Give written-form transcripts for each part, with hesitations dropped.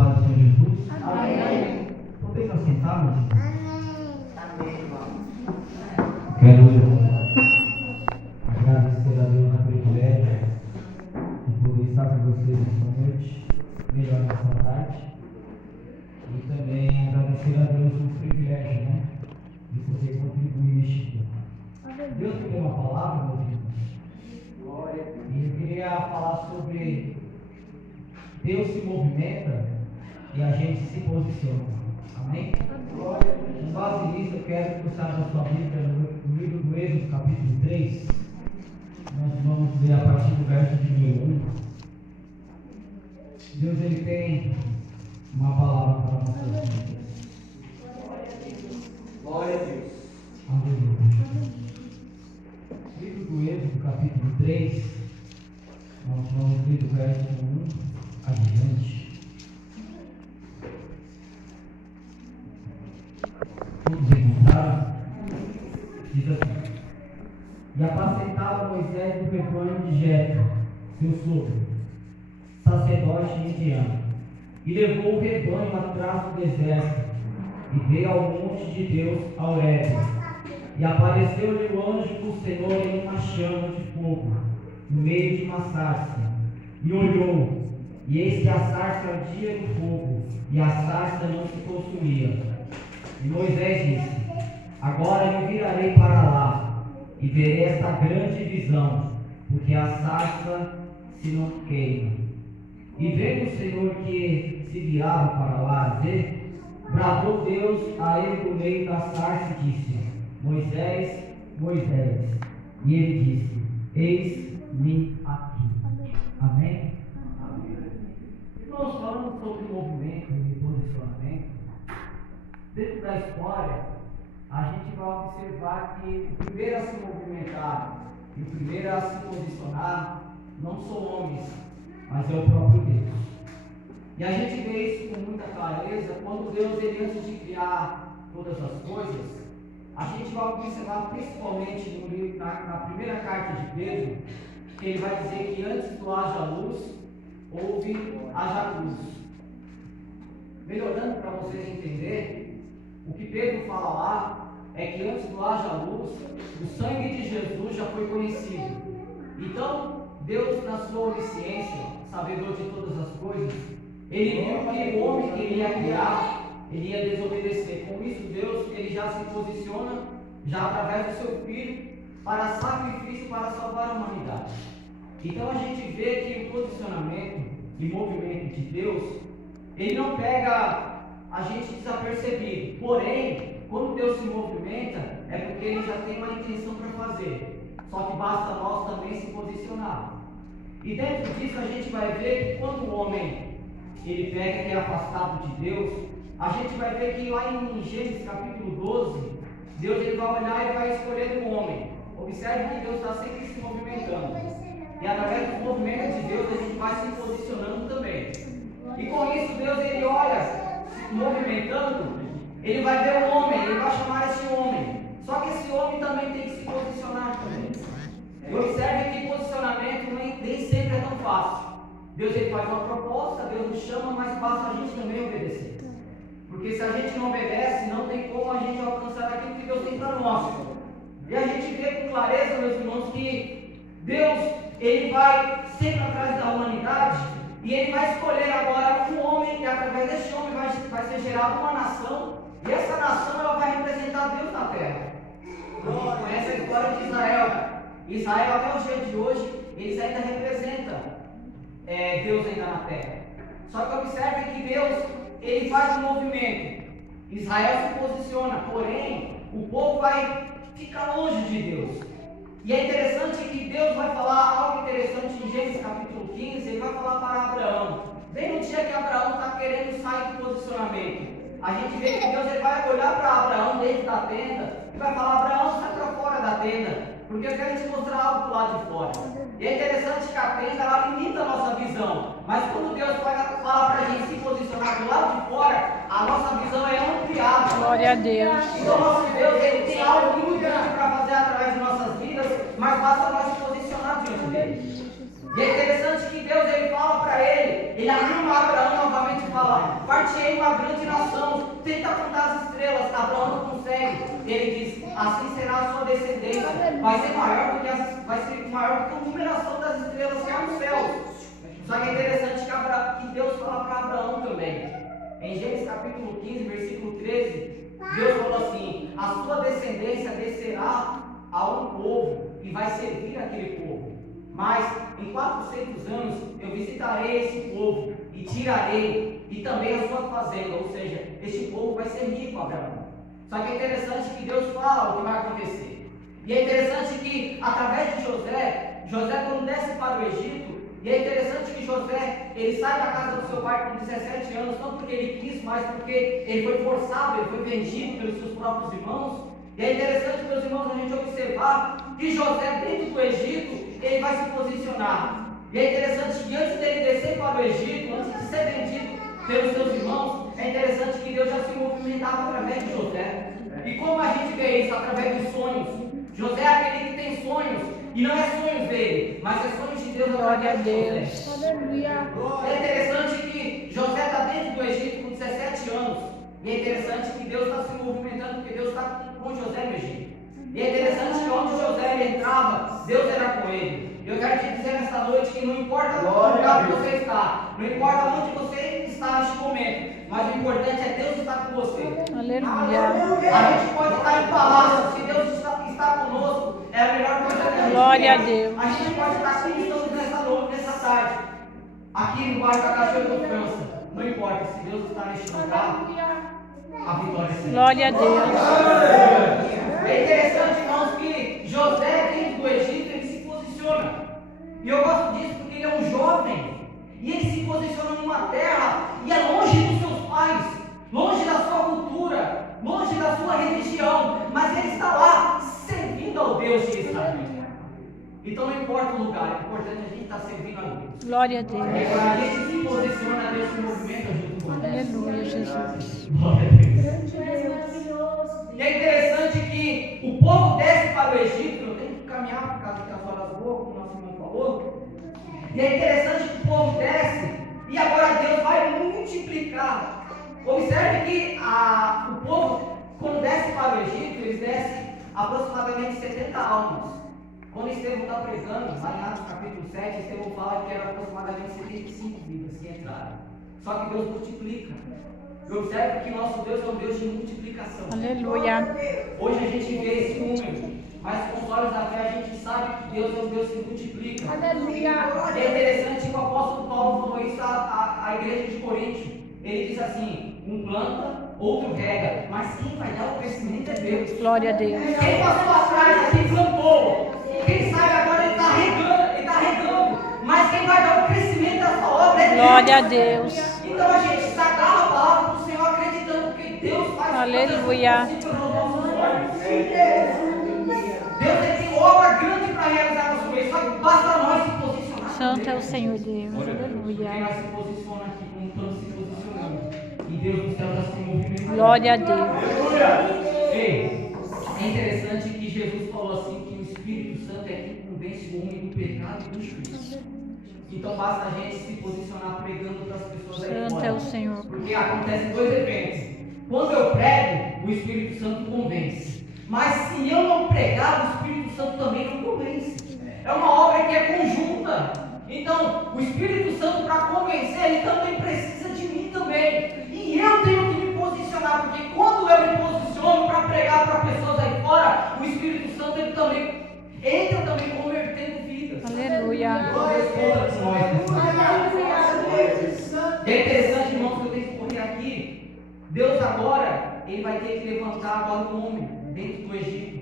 paz do Senhor Jesus? Amém. Podemos assentar, meus irmãos? Amém, irmão. Quero agradecer a Deus a privilégio de poder estar com vocês nesta noite, melhor nesta tarde, e também agradecer a Deus o privilégio, de poder contribuir neste tempo. Deus me deu uma palavra, meus irmãos, Glória a Deus. e eu queria falar sobre Deus se movimenta e a gente se posiciona. Amém? Glória a Deus. Com base nisso, eu quero que você abra sua Bíblia no livro do Êxodo, capítulo 3. Nós vamos ler a partir do verso de número 1. Deus, Ele tem uma palavra para nossas vidas. Glória a Deus. Aleluia. Livro do Êxodo, capítulo 3. Nós vamos ler do verso 1 adiante. Todos encontraram? Diz assim: E apacentava Moisés o rebanho de Jetro, seu sogro, sacerdote indiano, e levou o rebanho atrás do deserto, e veio ao monte de Deus, a Horebe. E apareceu-lhe o anjo do Senhor em uma chama de fogo, no meio de uma sarça. E olhou, e eis que a sarça ardia no fogo, e a sarça não se consumia. E Moisés disse: Agora me virarei para lá, e verei esta grande visão, porque a sarça se não queima. E vendo o Senhor que se virava para lá a ver, bradou Deus a ele do meio da sarça e disse: Moisés, Moisés. E ele disse: Eis-me aqui. Amém? Irmãos, falando sobre movimento e posicionamento, dentro da história, a gente vai observar que o primeiro a se movimentar e o primeiro a se posicionar não são homens, mas é o próprio Deus. E a gente vê isso com muita clareza quando Deus, ele, antes de criar todas as coisas, a gente vai observar principalmente no livro, na primeira carta de Pedro, que ele vai dizer que antes do haja luz, houve haja luz. Melhorando para vocês entenderem, o que Pedro fala lá é que antes do haja luz, o sangue de Jesus já foi conhecido. Então, Deus, na sua onisciência, sabedor de todas as coisas, ele viu que o homem que ele ia criar, ele ia desobedecer. Com isso, Deus, ele já se posiciona, já através do seu Filho, para sacrifício para salvar a humanidade. Então a gente vê que o posicionamento e movimento de Deus, ele não pega a gente desapercebido. Porém, quando Deus se movimenta, é porque ele já tem uma intenção para fazer. Só que basta nós também se posicionar. E dentro disso a gente vai ver que quando o homem ele pega que é afastado de Deus, a gente vai ver que lá em Gênesis capítulo 12, Deus ele vai olhar e vai escolher um homem. Observe que Deus está sempre se movimentando. E através dos movimentos de Deus a gente vai se posicionando também. E com isso Deus ele olha, se movimentando, ele vai ver um homem, ele vai chamar esse homem. Só que esse homem também tem que se posicionar também. E observe que posicionamento nem sempre é tão fácil. Deus ele faz uma proposta, Deus nos chama, mas basta a gente também obedecer. Porque se a gente não obedece, não tem como a gente alcançar aquilo que Deus tem para nós. E a gente vê com clareza, meus irmãos, que Deus ele vai sempre atrás da humanidade e ele vai escolher agora um homem, e através deste homem vai ser gerada uma nação, e essa nação ela vai representar Deus na terra. A gente conhece a história de Israel. Israel até o dia de hoje, eles ainda representam Deus ainda na terra. Só que observe que Deus ele faz um movimento. Israel se posiciona, porém o povo vai ficar longe de Deus. E é interessante que Deus vai falar algo interessante em Gênesis capítulo 15. Ele vai falar para Abraão, bem no dia que Abraão está querendo sair do posicionamento. A gente vê que Deus ele vai olhar para Abraão dentro da tenda e vai falar: Abraão, sai para fora da tenda, porque eu quero te mostrar algo do lado de fora. E é interessante que a tenda ela limita a nossa visão, mas quando Deus vai falar para a gente se posicionar do lado de fora, a nossa visão é ampliada. Glória a Deus. Então nosso Deus ele tem algo muito grande para fazer através de nossas vidas, mas basta nós se posicionar diante dele. E é interessante que Deus ele fala para ele anima Abraão novamente e fala: dar-te-ei uma grande nação. Tenta contar as estrelas, Abraão não consegue. Ele diz, assim será a sua descendência. Vai ser maior do que a numeração das estrelas que há nos céus. Só que é interessante que Deus fala para Abraão também. Em Gênesis capítulo 15, versículo 13, Deus falou assim: a sua descendência descerá a um povo e vai servir aquele povo. Mas em 400 anos eu visitarei esse povo e tirarei, e também a sua fazenda, ou seja, este povo vai ser rico, Abraão. Só que é interessante que Deus fala o que vai acontecer. E é interessante que através de José quando desce para o Egito, e é interessante que José, ele sai da casa do seu pai com 17 anos, não porque ele quis, mas porque ele foi forçado, ele foi vendido pelos seus próprios irmãos. E é interessante, meus irmãos, a gente observar que José, dentro do Egito, ele vai se posicionar. E é interessante que antes dele descer para o Egito, antes de ser vendido pelos seus irmãos, é interessante que Deus já se movimentava através de José. E como a gente vê isso? Através de sonhos. José é aquele que tem sonhos, e não é sonhos dele, mas é sonhos de Deus através de José. É interessante que José está dentro do Egito com 17 anos. E é interessante que Deus está se movimentando, porque Deus está com José no Egito. E é interessante que onde José entrava, Deus era com ele. Eu quero te dizer nesta noite que não importa o lugar que você está, não importa onde você está neste momento, mas o importante é Deus estar com você. Aleluia. A gente pode estar em palácio, se Deus está conosco, é a melhor coisa que a gente Glória tem. a Deus. A gente pode estar aqui estamos nessa noite, nessa tarde, aqui no bairro da Cachoeira de França. Não importa, se Deus está neste lugar, a vitória é certa. Glória a Deus. É interessante, irmãos, que José, dentro do Egito, ele se posiciona. E eu gosto disso porque ele é um jovem. E ele se posiciona numa terra e é longe dos seus pais, longe da sua cultura, longe da sua religião. Mas ele está lá, servindo ao Deus de Israel. Então não importa o lugar, o importante é a gente estar servindo a Deus. Glória a É Deus. quando a gente se posiciona, Deus se movimenta junto com nós. Aleluia, Jesus. Glória a Deus. E é interessante que o povo desce para o Egito. Eu tenho que caminhar por causa que as horas voam, como o nosso irmão falou. E é interessante que o povo desce e agora Deus vai multiplicar. Observe que o povo, quando desce para o Egito, eles descem aproximadamente 70 almas. Quando Estevão está pregando, lá em Atos capítulo 7, Estevão fala que era aproximadamente 75 vidas que entraram. Só que Deus multiplica. E observe que nosso Deus é um Deus de multiplicação. Aleluia. Hoje a gente vê esse número, mas com os olhos da fé a gente sabe que Deus é um Deus que multiplica. Aleluia. E é interessante que o apóstolo Paulo falou isso à igreja de Corinto. Ele diz assim: um planta, outro rega, mas quem vai dar o crescimento é Deus. Glória a Deus. Quem passou atrás aqui plantou. Quem sabe agora ele está regando, mas quem vai dar o crescimento dessa obra é Deus. Glória a Deus. Então a gente se agarra a palavra do Senhor acreditando que Deus faz Aleluia. coisas possíveis aos nossos olhos. Deus tem obra grande para realizar no meio, só que basta nós se posicionar. Santo é o Senhor Deus. Porque Aleluia. nós se posiciona aqui como estamos se posicionando. E Deus do céu está se movimentando. Glória a Deus. Ei, é interessante que Jesus falou assim que o Espírito Santo é quem convence o homem do pecado e do juízo. Então basta a gente se posicionar pregando para as pessoas aí Santo fora. é o Senhor. Porque acontecem dois eventos. Quando eu prego, o Espírito Santo convence. Mas se eu não pregar, o Espírito Santo também não convence. É uma obra que é conjunta. Então, o Espírito Santo, para convencer, ele também precisa de mim também. E eu tenho que me posicionar, porque quando eu me posiciono para pregar para pessoas aí fora, o Espírito Santo ele também entra também convertendo vidas. Aleluia. E é interessante, irmãos, que eu tenho que correr aqui. Deus agora, ele vai ter que levantar agora um homem dentro do Egito.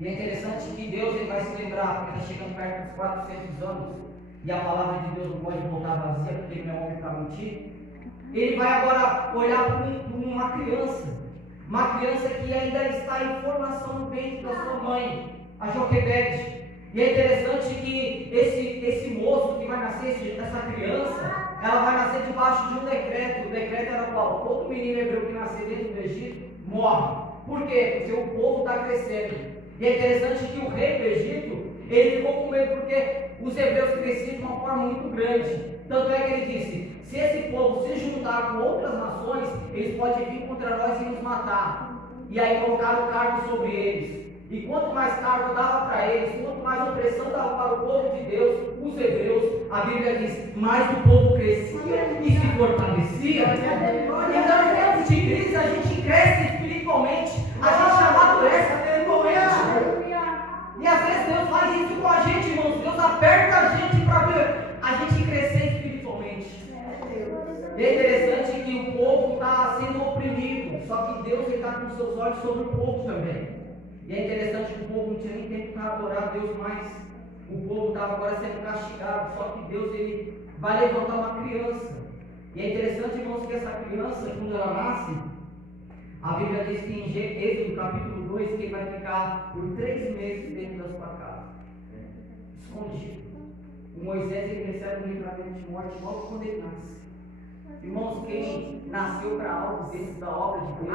E é interessante que Deus ele vai se lembrar, porque está chegando perto dos 400 anos, e a palavra de Deus não pode voltar vazia, porque ele não é homem para mentir. Ele vai agora olhar para uma criança que ainda está em formação no ventre da sua mãe, a Joquebede. E é interessante que esse moço que vai nascer, essa criança, ela vai nascer debaixo de um decreto. O decreto era qual? Todo menino hebreu que nascer dentro do Egito morre. Por quê? Porque o povo está crescendo. E é interessante que o rei do Egito, Ele ficou com medo porque os hebreus cresciam de uma forma muito grande. Tanto é que ele disse: se esse povo se juntar com outras nações, eles podem vir contra nós e nos matar. E aí colocaram cargo sobre eles. E quanto mais cargo dava para eles, quanto mais opressão dava para o povo de Deus, os hebreus, a Bíblia diz, mais o povo crescia e se fortalecia. Então, em tempos de crise, a gente cresce espiritualmente, a gente amadurece espiritualmente. E às vezes Deus faz isso com a gente, irmãos. Deus aperta a gente para ver a gente crescer espiritualmente. E é interessante que o povo está sendo oprimido, só que Deus está com seus olhos sobre o povo também. E é interessante que o povo não tinha nem tempo para adorar a Deus mais. O povo estava agora sendo castigado, só que Deus ele vai levantar uma criança. E é interessante, irmãos, que essa criança, quando ela nasce, a Bíblia diz que em Êxodo capítulo 2, que ele vai ficar por 3 meses dentro da sua casa, escondido. O Moisés ele recebe um livramento de morte logo quando ele nasce. Irmãos, quem nasceu para algo dentro da obra de Deus,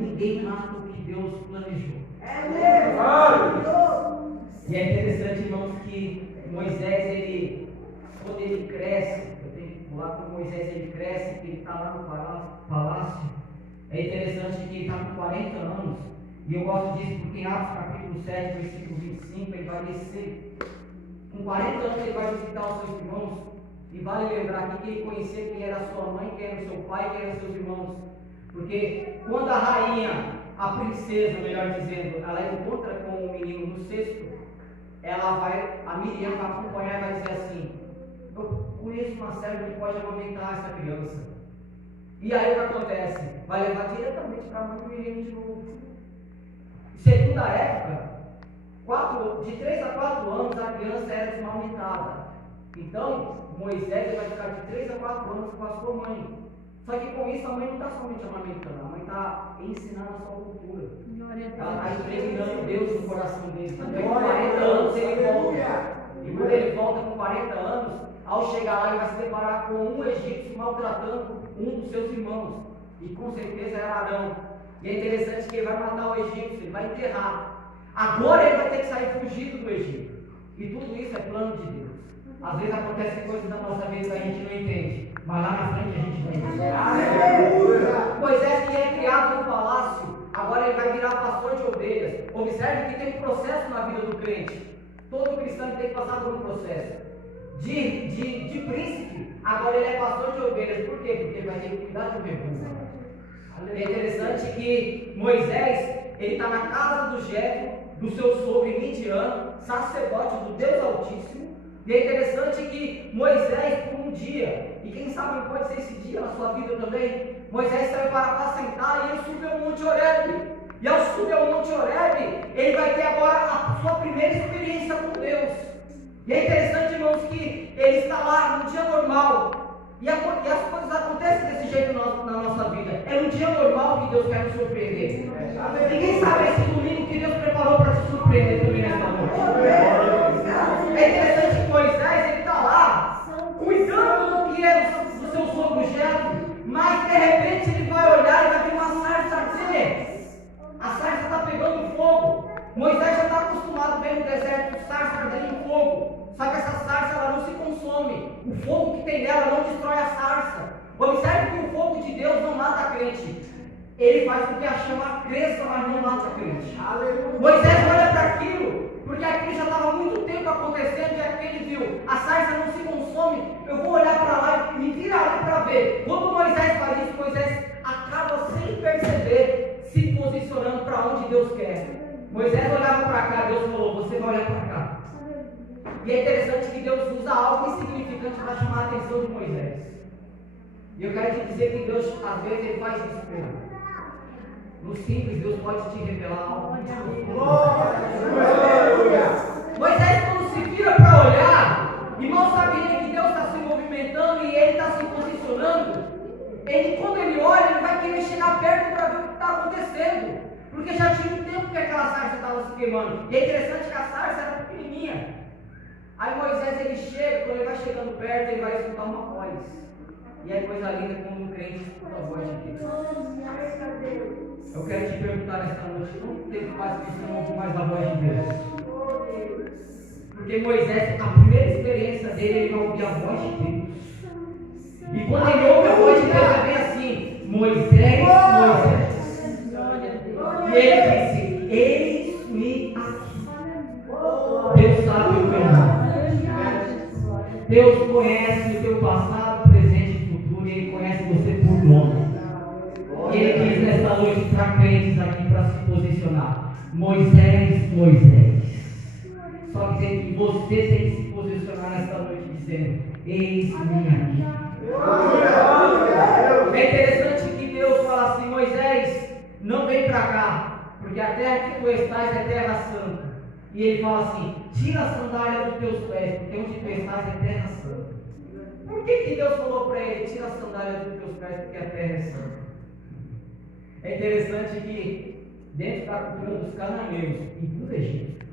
ninguém mata o que Deus planejou. E é interessante, irmãos, que Moisés, quando ele cresce, eu tenho que pular quando Moisés ele cresce, que ele está lá no palácio. É interessante que ele está com 40 anos, e eu gosto disso porque em Atos capítulo 7, versículo 25, ele vai descer. Com 40 anos ele vai visitar os seus irmãos, e vale lembrar aqui que ele conhecia quem era a sua mãe, quem era o seu pai, quem eram os seus irmãos. Porque quando a rainha, a princesa, melhor dizendo, ela encontra com o menino no cesto, a Miriam vai acompanhar e vai dizer assim: eu conheço uma serva que pode amamentar essa criança. E aí o que acontece? Vai levar diretamente para a mãe do menino de novo. Segundo a época, de 3 a 4 anos a criança era desmamentada. Então, Moisés vai ficar de 3 a 4 anos com a sua mãe. Só que com isso a mãe não está somente amamentando, a mãe está ensinando a sua cultura. Ela está impregnando Deus no coração dele. Então, com 40 anos ele volta. E quando ele volta com 40 anos, ao chegar lá ele vai se deparar com um egípcio maltratando um dos seus irmãos. E com certeza era Arão. E é interessante que ele vai matar o egípcio, ele vai enterrar. Agora ele vai ter que sair fugido do Egito. E tudo isso é plano de Deus. Às vezes acontecem coisas na nossa vida que a gente não entende, mas lá na frente a gente vai entender. Moisés, que é criado no palácio, agora ele vai virar pastor de ovelhas. Observe que tem um processo na vida do crente. Todo cristão tem que passar por um processo. De príncipe, agora ele é pastor de ovelhas. Por quê? Porque ele vai ter que cuidar de ovelhas. É interessante que Moisés, ele está na casa do Jetro, do seu sogro Midian, sacerdote do Deus Altíssimo. E é interessante que Moisés, por um dia, e quem sabe pode ser esse dia na sua vida também, Moisés saiu para apacentar e ele subiu ao Monte Horebe. E ao subir ao Monte Horebe, ele vai ter agora a sua primeira experiência com Deus. E é interessante, irmãos, que ele está lá no dia normal. E as coisas acontecem desse jeito na nossa vida. É um dia normal que Deus quer nos surpreender. Ninguém sabe esse domingo que Deus preparou para te surpreender também nesta noite. É interessante que Moisés, ele está lá, cuidando do que é do seu sogro Jetro, mas de repente ele vai olhar e vai ver uma sarça arder. A sarça está pegando fogo. Moisés já está acostumado a ver no deserto sarça ardendo em fogo. Só que essa sarça ela não se consome. O fogo que tem nela não destrói a sarça. Observe que o fogo de Deus não mata a crente. Ele faz com que a chama cresça, mas não mata a crente. Aleluia. Moisés olha para aquilo, porque aquilo já estava há muito tempo acontecendo, e aquele viu, a sarça não se consome, eu vou olhar para lá e me virar ali para ver. Quando Moisés faz isso, Moisés acaba sem perceber, se posicionando para onde Deus quer. Moisés olhava para cá, Deus falou, você vai olhar para cá. E é interessante que Deus usa algo insignificante para chamar a atenção de Moisés. E eu quero te dizer que Deus, às vezes, Ele faz isso mesmo. No simples, Deus pode te revelar algo muito Moisés, quando se vira para olhar, irmão, sabia que Deus está se movimentando e Ele está se posicionando. Quando ele olha, ele vai querer chegar perto para ver o que está acontecendo. Porque já tinha um tempo que aquela sarça estava se queimando. E é interessante que a sarça era pequenininha. Aí Moisés, ele chega, quando ele vai chegando perto, ele vai escutar uma voz. E é coisa linda quando um crente escuta a voz de Deus. Eu quero te perguntar nesta noite, quanto tempo faz que você não ouve mais a voz de Deus? Porque Moisés, a primeira experiência dele, ele vai ouvir a voz de Deus. E quando ele ouve a voz de Deus, é bem assim: Moisés, Moisés. E ele disse: eis-me aqui. Deus sabe o teu nome. Deus conhece o teu passado, presente e futuro. E Ele conhece você por nome. E Ele quis nesta noite para crentes aqui para se posicionar: Moisés, Moisés. Só que você tem que se posicionar nesta noite dizendo: eis-me aqui. É interessante que Deus fala assim: Moisés, não vem para cá, porque a terra que tu estás é terra santa. E ele fala assim: tira a sandália dos teus pés, porque onde tu estás é terra santa. Por que Deus falou para ele: tira a sandália dos teus pés, porque a terra é santa? É interessante que dentro da cultura dos cananeus e do Egito,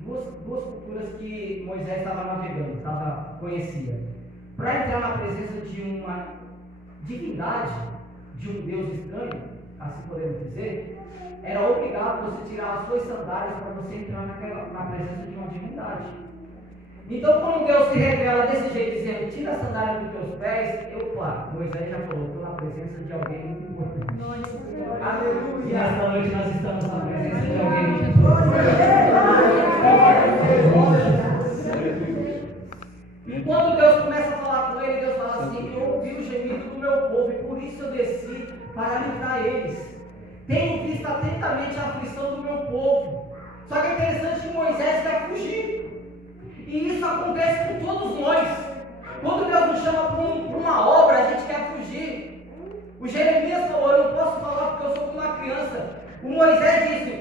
duas culturas que Moisés estava navegando, conhecia. Para entrar na presença de uma divindade, de um Deus estranho, assim podemos dizer, era obrigado você tirar as suas sandálias para você entrar na presença de uma divindade. Então, quando Deus se revela desse jeito, dizendo: tira a sandália dos teus pés, Moisés já falou: estou na presença de alguém muito importante. Aleluia! E nesta noite nós estamos na presença de alguém muito importante. E quando Deus começa a falar com ele, Deus fala assim: eu ouvi o gemido do meu povo e por isso eu desci para livrar eles. Tenho visto atentamente a aflição do meu povo. Só que é interessante que Moisés quer fugir. E isso acontece com todos nós. Quando Deus nos chama para uma obra, a gente quer fugir. O Jeremias falou: eu não posso falar porque eu sou como uma criança. O Moisés disse: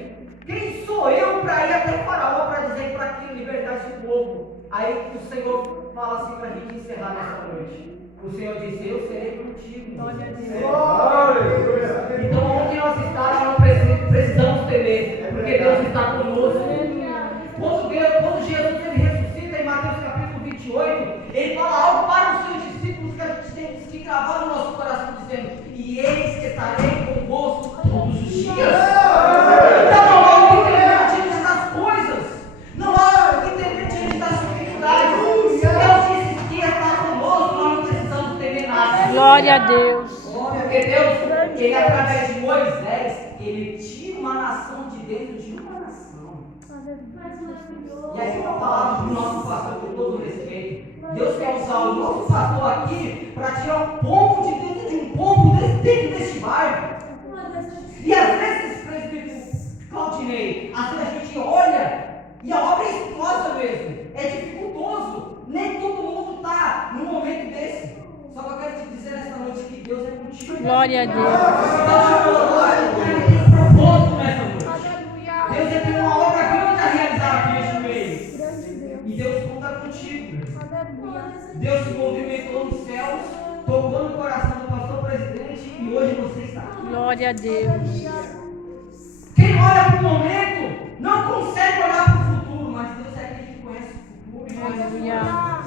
quem sou eu para ir até Faraó para dizer para aquilo, liberdade do povo? Aí o Senhor fala assim para a gente encerrar nessa noite. O Senhor disse: eu serei contigo. Então, onde nós estamos, não precisamos temer, porque Deus está conosco. Quando Jesus ele ressuscita em Mateus capítulo 28, ele fala algo para os seus discípulos que a gente tem que gravar no nosso coração, dizendo: e eis que estarei convosco todos os dias. Então não há o que temer diante das coisas, não há o que temer diante das dificuldades. Deus disse que está conosco, nós não precisamos temer nada. Glória a Deus. Porque Deus, ele através de Moisés, ele tira uma nação de dentro de uma nação. E aí uma palavra do nosso pastor, com todo respeito, Deus quer usar o nosso pastor aqui para tirar um povo de dentro de um povo dentro deste bairro. E às vezes, presbítero Claudinei, às vezes a gente olha e a obra é exitosa mesmo, é dificultoso, nem todo mundo está num momento desse. Só que eu quero te dizer nessa noite que Deus é contigo. Glória a Deus. Ele tem um propósito nessa noite. Deus tem uma obra grande a realizar aqui neste meio. E Deus conta contigo. Deus se movimentou nos céus, tocou no coração do pastor presidente e hoje você está aqui. Glória a Deus. Quem olha para o momento não consegue olhar para o futuro, mas Deus é aquele que conhece o futuro e conhece o futuro.